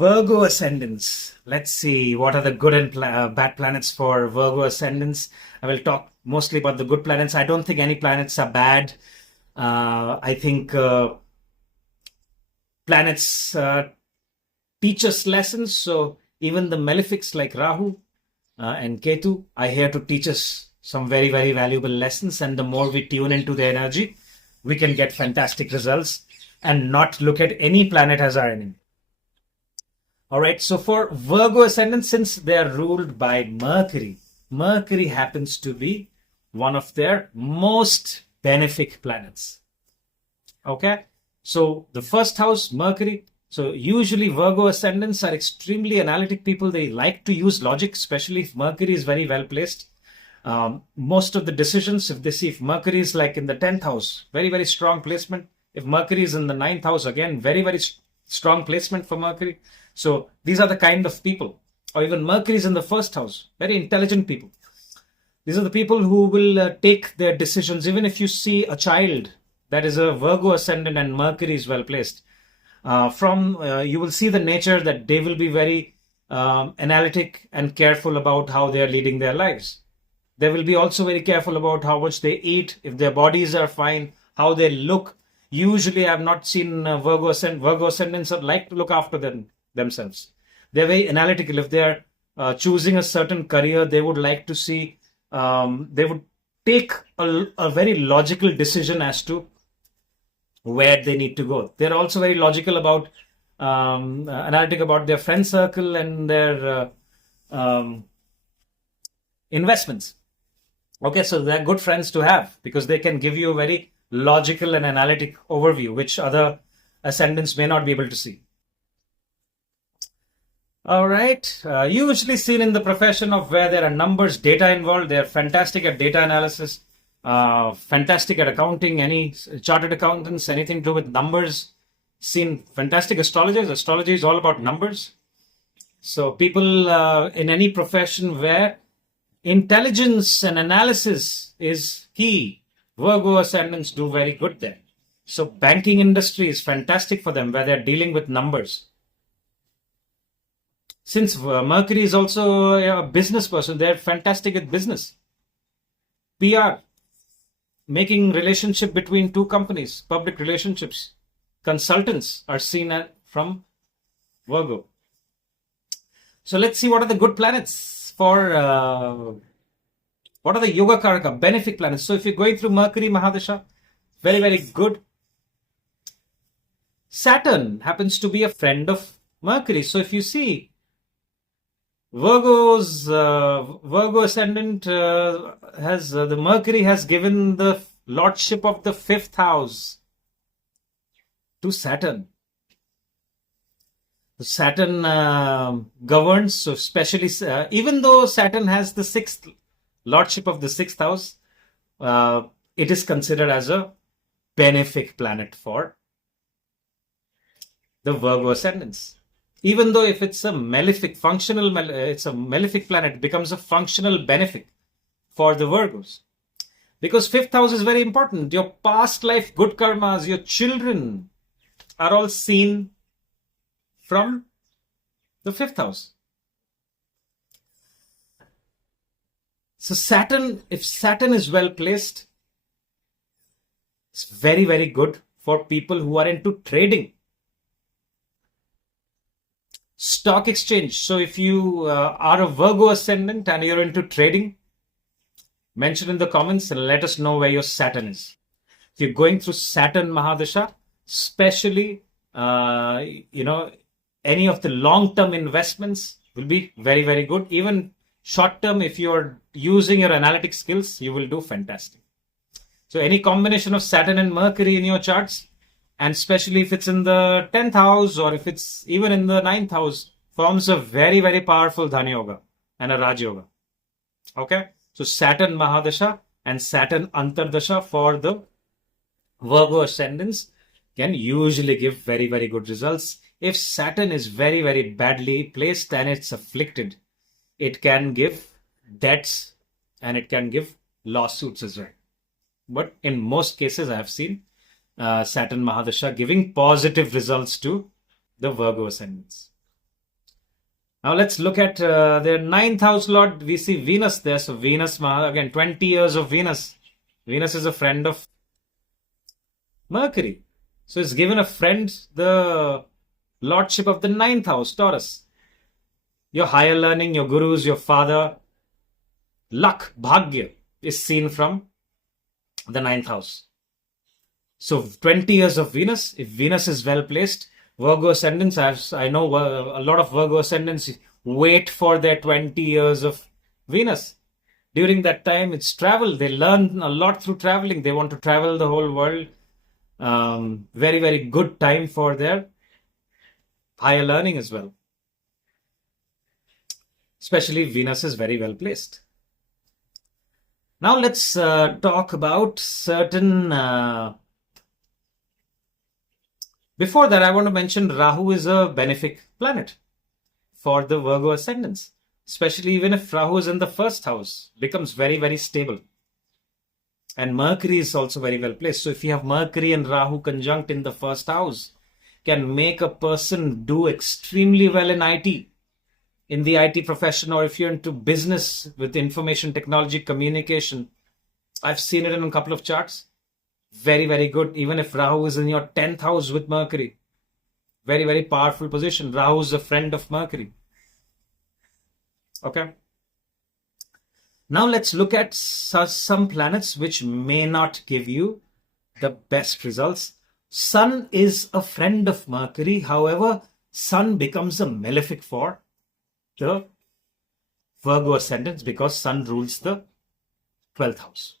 Virgo ascendants. Let's see what are the good and bad planets for Virgo ascendants. I will talk mostly about the good planets. I don't think any planets are bad. I think planets teach us lessons. So even the malefics like Rahu and Ketu are here to teach us some very, very valuable lessons. And the more we tune into the energy, we can get fantastic results and not look at any planet as our enemy. All right, so for Virgo ascendant, since they are ruled by Mercury, Mercury happens to be one of their most benefic planets. Okay, so the first house, Mercury. So usually Virgo ascendants are extremely analytic people. They like to use logic, especially if Mercury is very well placed. Most of the decisions, if they see if Mercury is like in the 10th house, very, very strong placement. If Mercury is in the 9th house, again, very, very strong placement for Mercury. So these are the kind of people, or even Mercury is in the first house, very intelligent people. These are the people who will take their decisions. Even if you see a child that is a Virgo ascendant and Mercury is well placed, you will see the nature that they will be very analytic and careful about how they are leading their lives. They will be also very careful about how much they eat, if their bodies are fine, how they look. Usually I have not seen Virgo ascendants like to look after themselves. They're very analytical. If they're choosing a certain career, they would like to see, they would take a very logical decision as to where they need to go. They're also very logical about, analytic about their friend circle and their investments. Okay, so they're good friends to have because they can give you a very logical and analytic overview, which other ascendants may not be able to see. All right. Usually seen in the profession of where there are numbers, data involved. They're fantastic at data analysis, fantastic at accounting, any chartered accountants, anything to do with numbers. Seen fantastic astrologers. Astrology is all about numbers. So people in any profession where intelligence and analysis is key, Virgo ascendants do very good there. So banking industry is fantastic for them where they're dealing with numbers. Since Mercury is also a business person, they're fantastic at business. PR, making relationship between two companies, public relationships. Consultants are seen from Virgo. So let's see what are the good planets for, what are the Yoga Karaka, benefic planets. So if you're going through Mercury Mahadasha, very, very good. Saturn happens to be a friend of Mercury. So if you see, Virgo ascendant has the Mercury has given the lordship of the 5th house to Saturn. Saturn governs, so especially even though Saturn has the 6th lordship of the 6th house, it is considered as a benefic planet for the Virgo ascendants. Even though if it's a malefic, it's a malefic planet, it becomes a functional benefic for the Virgos. Because 5th house is very important. Your past life, good karmas, your children are all seen from the 5th house. So Saturn, if Saturn is well placed, it's very, very good for people who are into trading. Stock exchange. So if you are a Virgo ascendant and you're into trading, mention in the comments and let us know where your Saturn is. If you're going through Saturn Mahadasha, especially, any of the long-term investments will be very, very good. Even short-term, if you're using your analytic skills, you will do fantastic. So any combination of Saturn and Mercury in your charts, and especially if it's in the 10th house or if it's even in the 9th house, forms a very, very powerful Dhana Yoga and a Raj Yoga. Okay? So Saturn Mahadasha and Saturn Antardasha for the Virgo ascendants can usually give very, very good results. If Saturn is very, very badly placed and it's afflicted, it can give debts and it can give lawsuits as well. But in most cases, I have seen Saturn Mahadasha giving positive results to the Virgo ascendants. Now let's look at their ninth house lord. We see Venus there. So Venus, again, 20 years of Venus. Venus is a friend of Mercury. So it's given a friend the lordship of the ninth house, Taurus. Your higher learning, your gurus, your father, luck, bhagya is seen from the ninth house. So 20 years of Venus, if Venus is well placed, Virgo ascendants, I know a lot of Virgo ascendants wait for their 20 years of Venus. During that time, it's travel. They learn a lot through traveling. They want to travel the whole world. Very, very good time for their higher learning as well. Especially Venus is very well placed. Now let's talk about certain... Before that, I want to mention Rahu is a benefic planet for the Virgo ascendants. Especially even if Rahu is in the first house, becomes very, very stable. And Mercury is also very well placed. So if you have Mercury and Rahu conjunct in the first house, can make a person do extremely well in IT, in the IT profession, or if you're into business with information technology, communication. I've seen it in a couple of charts. Very, very good. Even if Rahu is in your 10th house with Mercury. Very, very powerful position. Rahu is a friend of Mercury. Okay. Now let's look at some planets which may not give you the best results. Sun is a friend of Mercury. However, Sun becomes a malefic for the Virgo ascendants because Sun rules the 12th house.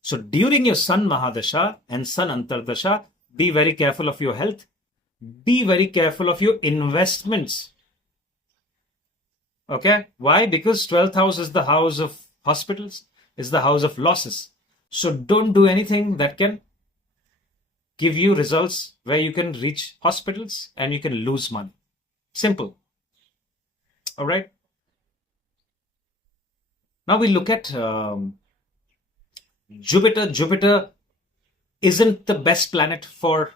So during your Sun Mahadasha and Sun Antardasha, be very careful of your health. Be very careful of your investments. Okay? Why? Because 12th house is the house of hospitals, is the house of losses. So don't do anything that can give you results where you can reach hospitals and you can lose money. Simple. All right? Now we look at Jupiter. Jupiter isn't the best planet for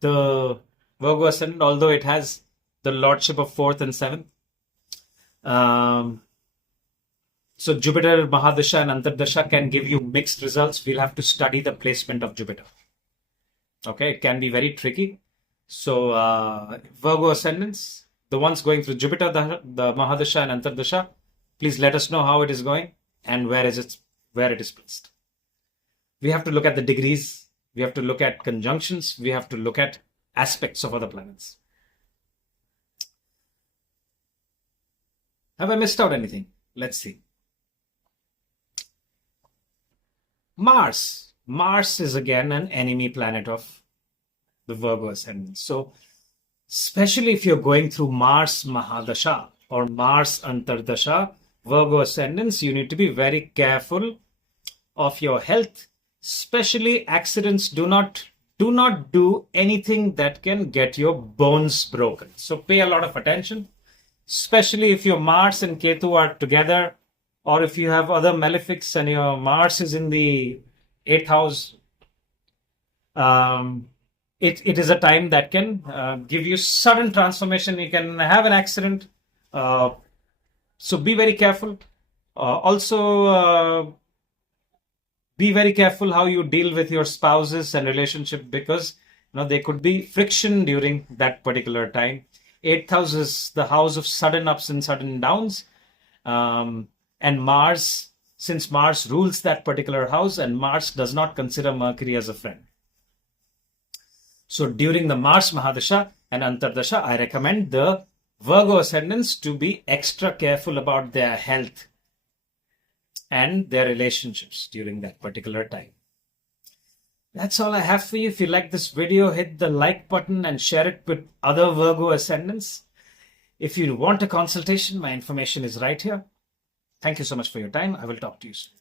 the Virgo ascendant, although it has the lordship of 4th and 7th. So Jupiter, Mahadasha and Antardasha can give you mixed results. We'll have to study the placement of Jupiter. Okay, it can be very tricky. So Virgo ascendants, the ones going through Jupiter, the Mahadasha and Antardasha, please let us know how it is going and where it is placed. We have to look at the degrees. We have to look at conjunctions. We have to look at aspects of other planets. Have I missed out anything? Let's see. Mars. Mars is again an enemy planet of the Virgo ascendant. So, especially if you're going through Mars Mahadasha or Mars Antardasha, Virgo ascendants, you need to be very careful of your health. Especially accidents. Do not do anything that can get your bones broken. So pay a lot of attention. Especially if your Mars and Ketu are together, or if you have other malefics and your Mars is in the 8th house, it is a time that can give you sudden transformation. You can have an accident. So be very careful. Also, be very careful how you deal with your spouses and relationship, because there could be friction during that particular time. 8th house is the house of sudden ups and sudden downs. And Mars, since Mars rules that particular house, and Mars does not consider Mercury as a friend. So during the Mars Mahadasha and Antardasha, I recommend the Virgo ascendants to be extra careful about their health and their relationships during that particular time. That's all I have for you. If you like this video, hit the like button and share it with other Virgo ascendants. If you want a consultation, my information is right here. Thank you so much for your time. I will talk to you soon.